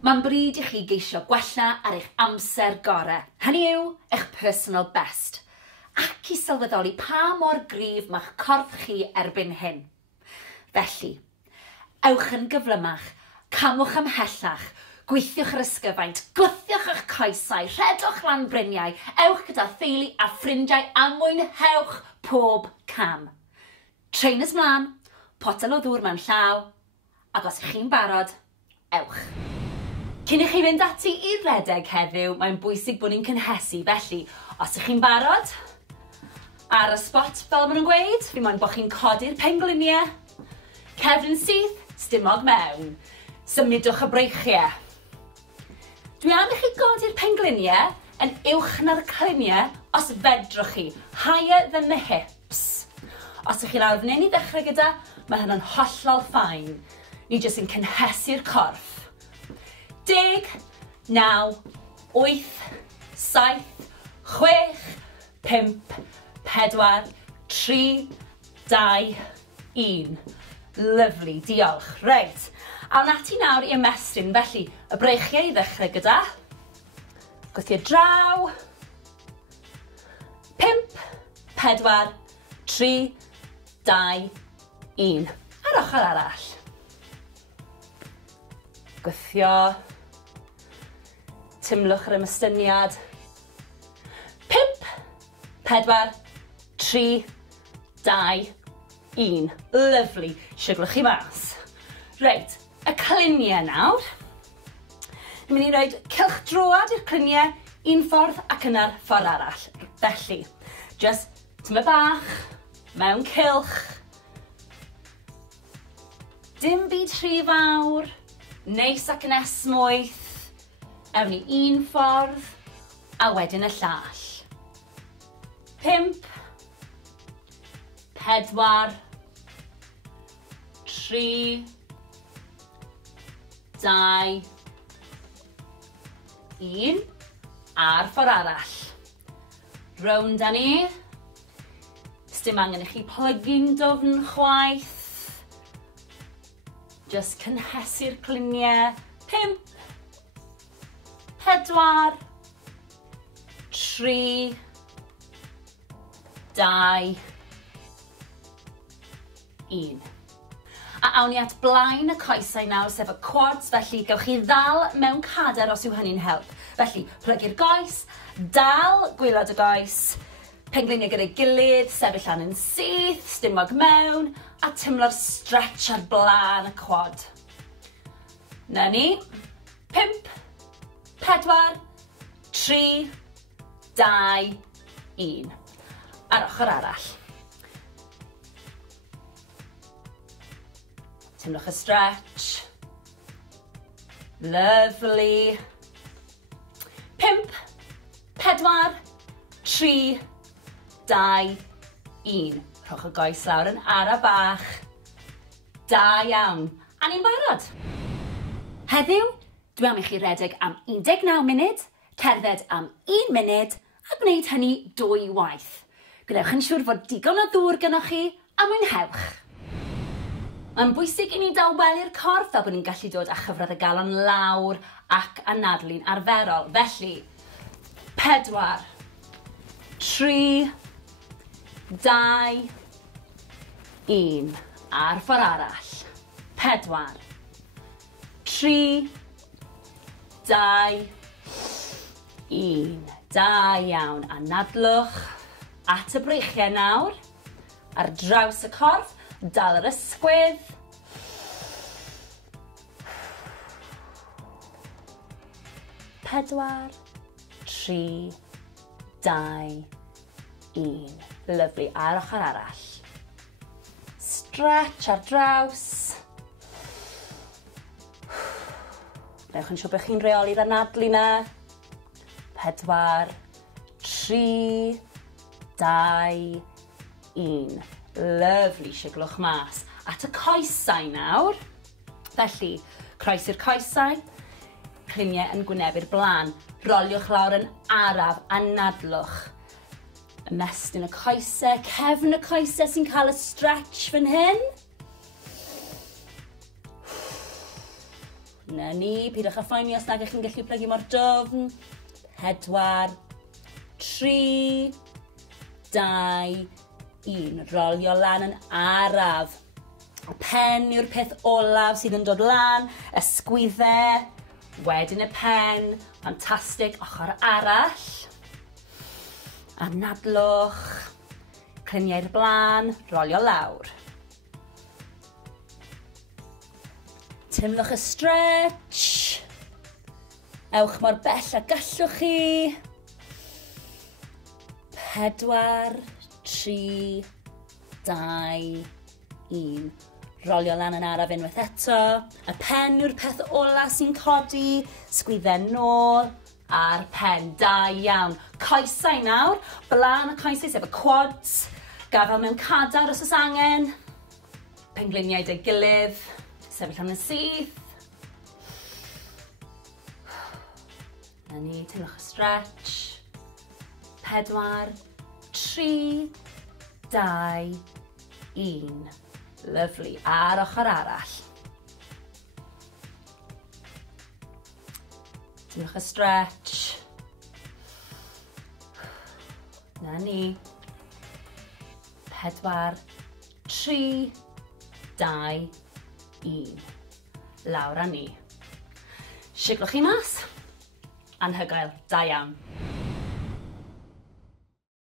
Mae'n bryd i chi geisio gwella ar eich amser gorau. Hynny yw, eich personal best. Ac i sylweddoli pa mor gryf mae'ch corff chi erbyn hyn. Felly, ewch yn gyflymach, camwch ymhellach, gweithiwch yr ysgyfaint, gwthiwch eich coesau, rhedwch lan bryniau, ewch gyda theulu a ffrindiau a mwynhewch pob cam. Trainers mlaen, potel o ddŵr mewn llaw, ac os ych chi'n barod, ewch. Cyn i chi fynd ati i'r redeg heddiw, mae'n bwysig bod ni'n cynhesu, felly os ych chi'n barod, ar y spot fel maen nhw'n gweud, fi moyn bod chi'n codi'r pengliniau, cefn syth, stumog mewn, symudwch y breichiau. Dwi am i chi godi'r pengliniau yn uwch na'r cliniau os fedrwch chi, higher than the hips. Os ych chi lawr fan hyn i ddechrau gyda, mae hynny'n hollol ffain. Ni jyst yn cynhesu'r corff. 10, 9, 8, 7, 6, 5, 4, 3, 2, 1. Lyfli, diolch. Reit, awn ati nawr i ymestyn, felly y breichiau i ddechrau gyda. Gwthio draw. 5, 4, 3, 2, 1. Ar ochr arall. Gwthio. Tymlwch yr ymystyniad. 5, 4, 3, 2, 1. Lyfli. Siglwch chi mas. Reit, y cliniau nawr. Ni'n mynd i roed cylchdroad i'r cliniau un ffordd ac yna'r ffordd arall. Felly, just tyma bach, mewn cylch. Dim byd rhy fawr, neis ac yn esmwyth. Ewn ni un ffordd, a wedyn y llall. 5, 4, 3, 2, 1, a'r ffordd arall. Rownd â ni. Dim angen i chi plygu'n dofn chwaith. Just cynhesu'r cliniau. 5, 4, 3, 2, 1. A awn ni at blaen y coesau nawr, sef y quads, felly gewch chi ddal mewn cader os yw hynny'n help. Felly, plygu'r goes, dal gwylod y goes, pengliniau gyda'i gilydd, sefyll lan yn syth, stumog mewn, a tymlo'r stretch ar blaen y quad. Na ni. 5, 4, 3, 2, 1. Ar ochr arall. Tymlwch y stretch. Lovely. 5, 4, 3, 2, 1. Rhowch y goes lawr yn ara bach. Da iawn. A ni'n barod. Heddiw, dwi am i chi redeg am 19 munud, cerdded am 1 munud, a gwneud hynny 2 waith. Gwnewch yn siŵr fod digon o ddŵr gynnwch chi, a mwynhewch. Mae'n bwysig i ni dawbelu'r corff fel bod ni'n gallu dod â chyfradd y galon lawr ac anadlu'n arferol. Felly, 4, 3, 2, 1. A'r ffordd arall. 4, 3, 2, 1. Da iawn. Anadlwch at y breichiau nawr. Ar draws y corff. Dal yr ysgwydd. 4, 3, 2, 1. Lyfli. A'r ochr arall. Stretch ar draws. Wnewch yn siŵr bod chi'n reoli'r anadlu na. 4, 3, 2, 1. Lyfli, siglwch mas. At y coesau nawr. Felly, croes i'r coesau. Cliniau yn gwynebu'r blaen. Roliwch lawr yn araf, anadlwch. Ymestyn y coesau, cefn y coesau sy'n cael y stretch fan hyn. Na ni, pidwch â phoeni os nag ych chi'n gallu plygu mor dofn. 4, 3, 2, 1. Rolio lan yn araf. Y pen yw'r peth olaf sydd yn dod lan. Ysgwyddau. Wedyn y pen. Ffantastig. Ochr arall. Anadlwch. Cliniau'r blaen. Rolio lawr. Timlwch y stretch. Ewch mor bell a gallwch chi. 4, 3, 2, 1. Rolio lan yn araf unwaith eto. Y pen yw'r peth ola sy'n codi. Sgwyddau nôl a'r pen. Da iawn. Coesau nawr. Blaen y coesau sef y quads. Gafel mewn cadar os oes angen. Pengliniau dy gilydd. Sefyll am y syth. Na ni, timlwch y stretch. 4, 3, 2, 1. Lyfli. Ar ochr arall. Timlwch y stretch. Na ni. 4, 3, 2, 1. Lawr â ni. Siglwch chi mas. Anhygoel. Da iawn.